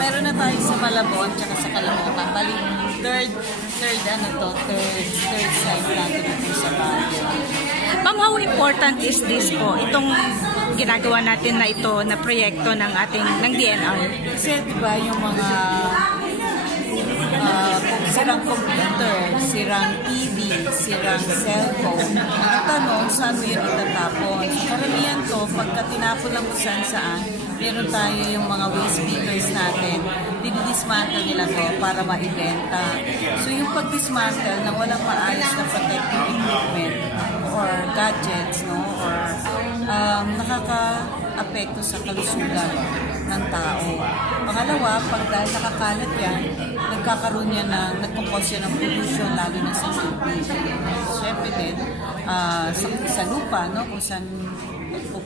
meron na tayo sa Malabon tsaka sa Caloocan. Bali, third site natin ito sa bayan. Ma'am, how important is this po? Itong ginagawa natin na ito na proyekto ng DNR? Kasi diba yung mga sirang computer, sirang TV, sirang cellphone. Ang tanong, saan mo yun itatapon? Karamihan to, pagka tinapon lang kung saan, meron tayo yung mga waste pickers natin. Dinidismantle nila to para maibenta. So yung pag-dismantle na walang maayos na protective equipment or gadgets, no? Or nakaka-apekto sa kalusugan ng tao. Pangalawa, pag dahil nakakalat yan, nagkakaroon yan na nagkakos yan ng pollution, lalo na sa tubig. Siyempre din, sa lupa, no?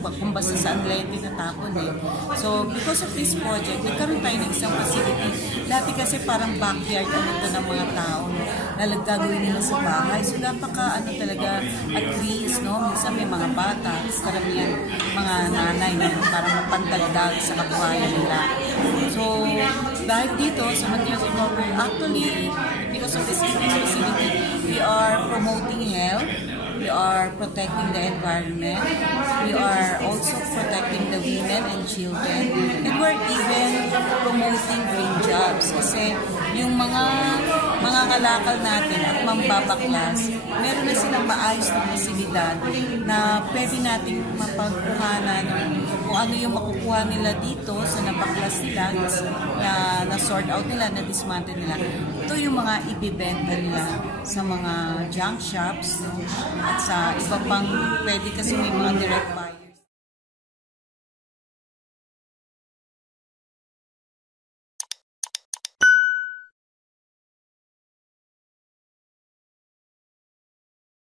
Kung basta saan nila yung tinatapon eh. So, because of this project, nagkaroon tayo ng isang facility. Dati kasi parang backyard ito ng mga tao, no? Gagawin nila sa bahay. So, talaga at least, no? Minsan may mga bata, karamihan mga nanay na parang mapantagdag sa kabuhayan nila. So, dahil dito, sa Materials Incorporated, actually, because of this facility, we are promoting health. We are protecting the environment. We are also protecting the women and children. And we're even promoting green jobs. Kasi yung mga kalakal natin at mambabaklas, meron na silang maayos na posibilidad na pwede nating mapagkuhanan kung ano yung makukuha nila dito sa nabaklas nila, na sort out nila, na dismantle nila. Ito yung mga ibibenta nila sa mga junk shops, no? At sa iba pang pwede kasi may mga direct